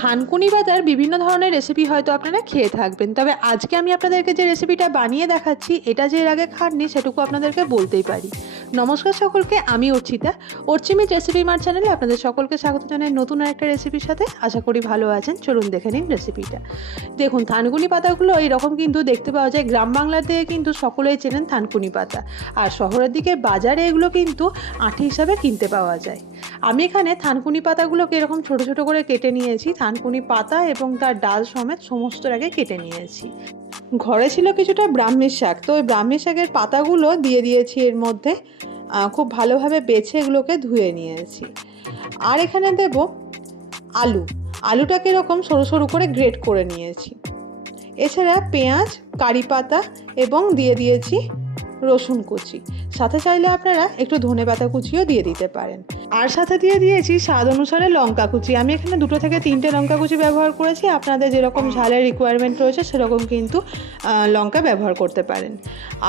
থানকুনি পাতার বিভিন্ন ধরনের রেসিপি হয়তো আপনারা খেয়ে থাকবেন। তবে আজকে আমি আপনাদেরকে যে রেসিপিটা বানিয়ে দেখাচ্ছি, এটা যে এর আগে খাননি, সেটুকু আপনাদেরকে বলতেই পারি। নমস্কার সকলকে, আমি অর্চিতা। অর্চিমিত রেসিপি মার চ্যানেলে আপনাদের সকলকে স্বাগত জানাই নতুন একটা রেসিপির সাথে। আশা করি ভালো আছেন। চলুন দেখে নিন রেসিপিটা দেখুন থানকুনি পাতাগুলো এইরকম কিন্তু দেখতে পাওয়া যায়। গ্রাম দিকে কিন্তু সকলেই চেনেন থানকুনি পাতা আর শহরের দিকে বাজারে এগুলো কিন্তু আঠি হিসাবে কিনতে পাওয়া যায়। আমি এখানে থানকুনি পাতাগুলোকে এরকম ছোট ছোট করে কেটে নিয়েছি, থানকুনি পাতা এবং তার ডাল সমেত সমস্ত আগে কেটে নিয়েছি। ঘরে ছিল কিছুটা ব্রাহ্মী শাক, তো ওই ব্রাহ্মী শাকের পাতাগুলো দিয়ে দিয়েছি এর মধ্যে খুব ভালোভাবে বেছে এগুলোকে ধুয়ে নিয়েছি। আর এখানে দেব আলু। আলুটাকে এরকম সরু সরু করে গ্রেট করে নিয়েছি। এছাড়া পেঁয়াজ, কারি পাতা এবং দিয়ে দিয়েছি রসুন কুচি। সাথে চাইলে আপনারা একটু ধনে পাতা কুচিও দিয়ে দিতে পারেন। আর সাথে দিয়ে দিয়েছি স্বাদ অনুসারে লঙ্কা কুচি। আমি এখানে দুটো থেকে তিনটে লঙ্কা কুচি ব্যবহার করেছি। আপনাদের যেরকম ঝালের রিকোয়ারমেন্ট রয়েছে, সেরকম কিন্তু লঙ্কা ব্যবহার করতে পারেন।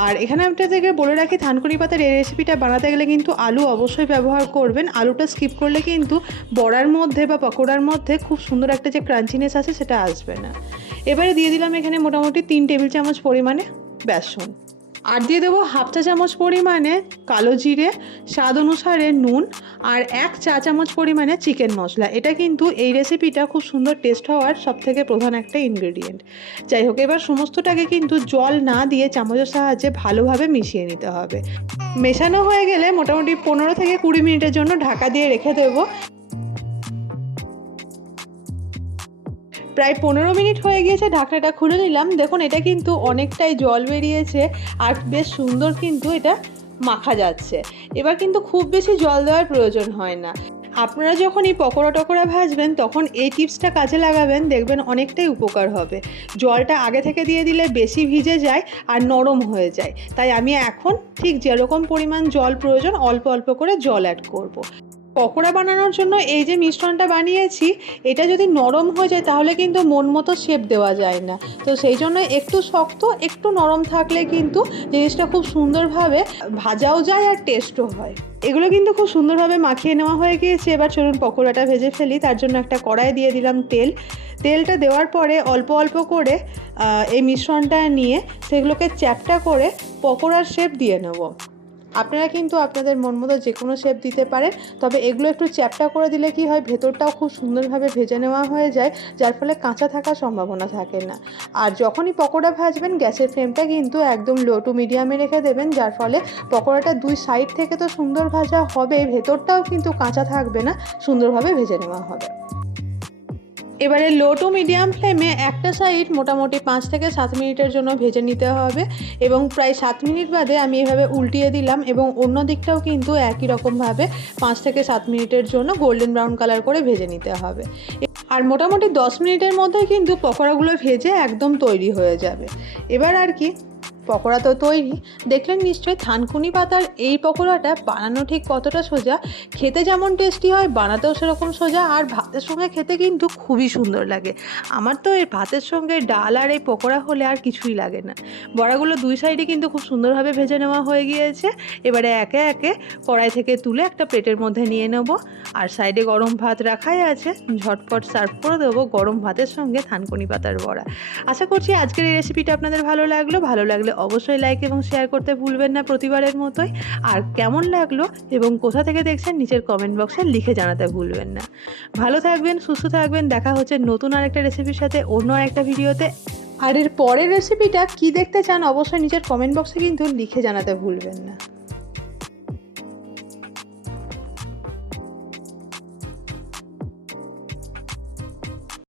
আর এখানে আপনাদেরকে বলে রাখি, থানকুনি পাতার এই রেসিপিটা বানাতে গেলে কিন্তু আলু অবশ্যই ব্যবহার করবেন। আলুটা স্কিপ করলে কিন্তু বড়ার মধ্যে বা পকোড়ার মধ্যে খুব সুন্দর একটা যে ক্রাঞ্চিনেস আছে, সেটা আসবে না। এবারে দিয়ে দিলাম এখানে মোটামুটি তিন টেবিল চামচ পরিমাণে বেসন। আর দিয়ে দেবো হাফ চা চামচ পরিমাণে কালো জিরে, স্বাদ অনুসারে নুন আর এক চা চামচ পরিমাণে চিকেন মশলা। এটা কিন্তু এই রেসিপিটা খুব সুন্দর টেস্ট হওয়ার সব থেকে প্রধান একটা ইনগ্রেডিয়েন্ট যাই হোক, এবার সমস্তটাকে কিন্তু জল না দিয়ে চামচের সাহায্যে ভালোভাবে মিশিয়ে নিতে হবে। মেশানো হয়ে গেলে মোটামুটি পনেরো থেকে কুড়ি মিনিটের জন্য ঢাকা দিয়ে রেখে দেবো। প্রায় পনেরো মিনিট হয়ে গিয়েছে, ঢাকনাটা খুলে নিলাম। দেখুন, এটা কিন্তু অনেকটাই জল বেরিয়েছে আর বেশ সুন্দর কিন্তু এটা মাখা যাচ্ছে। এবার কিন্তু খুব বেশি জল দেওয়ার প্রয়োজন হয় না। আপনারা যখন এই পকোড়া টকোড়া ভাজবেন, তখন এই টিপসটা কাজে লাগাবেন, দেখবেন অনেকটাই উপকার হবে। জলটা আগে থেকে দিয়ে দিলে বেশি ভিজে যায় আর নরম হয়ে যায়। তাই আমি এখন ঠিক যেরকম পরিমাণ জল প্রয়োজন, অল্প অল্প করে জল অ্যাড করব। পকোড়া বানানোর জন্য এই যে মিশ্রণটা বানিয়েছি, এটা যদি নরম হয়ে যায় তাহলে কিন্তু মন মতো শেপ দেওয়া যায় না। তো সেই জন্য একটু শক্ত, একটু নরম থাকলে কিন্তু জিনিসটা খুব সুন্দরভাবে ভাজাও যায় আর টেস্টও হয়। এগুলো কিন্তু খুব সুন্দরভাবে মাখিয়ে নেওয়া হয়ে গিয়েছে। এবার চলুন পকোড়াটা ভেজে ফেলি। তার জন্য একটা কড়াই দিয়ে দিলাম তেল। তেলটা দেওয়ার পরে অল্প অল্প করে এই মিশ্রণটা নিয়ে সেগুলোকে চ্যাপটা করে পকোড়ার শেপ দিয়ে নেব। আপনারা কিন্তু আপনাদের মন মতো যে কোনো শেপ দিতে পারেন, তবে এগুলো একটু চ্যাপটা করে দিলে কি হয়, ভেতরটাও খুব সুন্দরভাবে ভেজে নেওয়া হয়ে যায়, যার ফলে কাঁচা থাকার সম্ভাবনা থাকে না। আর যখনই পকোড়া ভাজবেন, গ্যাসের ফ্লেমটা কিন্তু একদম লো টু মিডিয়ামে রেখে দেবেন, যার ফলে পকোড়াটা দুই সাইড থেকে তো সুন্দর ভাজা হবে, ভেতরটাও কিন্তু কাঁচা থাকবে না, সুন্দরভাবে ভেজে নেওয়া হবে। এবারে লো টু মিডিয়াম ফ্লেমে একটা সাইড মোটামুটি পাঁচ থেকে সাত মিনিটের জন্য ভেজে নিতে হবে এবং প্রায় সাত মিনিট বাদে আমি এভাবে উল্টিয়ে দিলাম এবং অন্য দিকটাও কিন্তু একই রকমভাবে পাঁচ থেকে সাত মিনিটের জন্য গোল্ডেন ব্রাউন কালার করে ভেজে নিতে হবে। আর মোটামুটি দশ মিনিটের মধ্যে কিন্তু পকোড়াগুলো ভেজে একদম তৈরি হয়ে যাবে। এবার আর কি পকোড়া তো তৈরি। দেখলেন নিশ্চয়ই থানকুনি পাতার এই পকোড়াটা বানানো ঠিক কতটা সোজা? খেতে যেমন টেস্টি হয়, বানাতেও সেরকম সোজা, আর ভাতের সঙ্গে খেতে কিন্তু খুবই সুন্দর লাগে। আমার তো এই ভাতের সঙ্গে ডাল আর এই পকোড়া হলে আর কিছুই লাগে না। বড়াগুলো দুই সাইডে কিন্তু খুব সুন্দরভাবে ভেজে নেওয়া হয়ে গিয়েছে। এবারে একে একে কড়াই থেকে তুলে একটা প্লেটের মধ্যে নিয়ে নেব। আর সাইডে গরম ভাত রাখাই আছে। ঝটপট সার্ভ করে দেবো গরম ভাতের সঙ্গে থানকুনি পাতার বড়া। আশা করছি আজকের এই রেসিপিটা আপনাদের ভালো লাগল। ভালো লাগলে অবশ্যই লাইক এবং শেয়ার করতে ভুলবেন না প্রতিবারের মতোই। আর কেমন লাগল এবং কোথা থেকে দেখছেন নিচের কমেন্ট বক্সে লিখে জানাতে ভুলবেন না। ভালো থাকবেন, সুস্থ থাকবেন, দেখা হচ্ছে নতুন আরেকটা রেসিপির সাথে অন্য আরেকটা ভিডিওতে আর এর পরের রেসিপিটা কি দেখতে চান অবশ্যই নিজের কমেন্ট বক্সে কিন্তু লিখে জানাতে ভুলবেন না।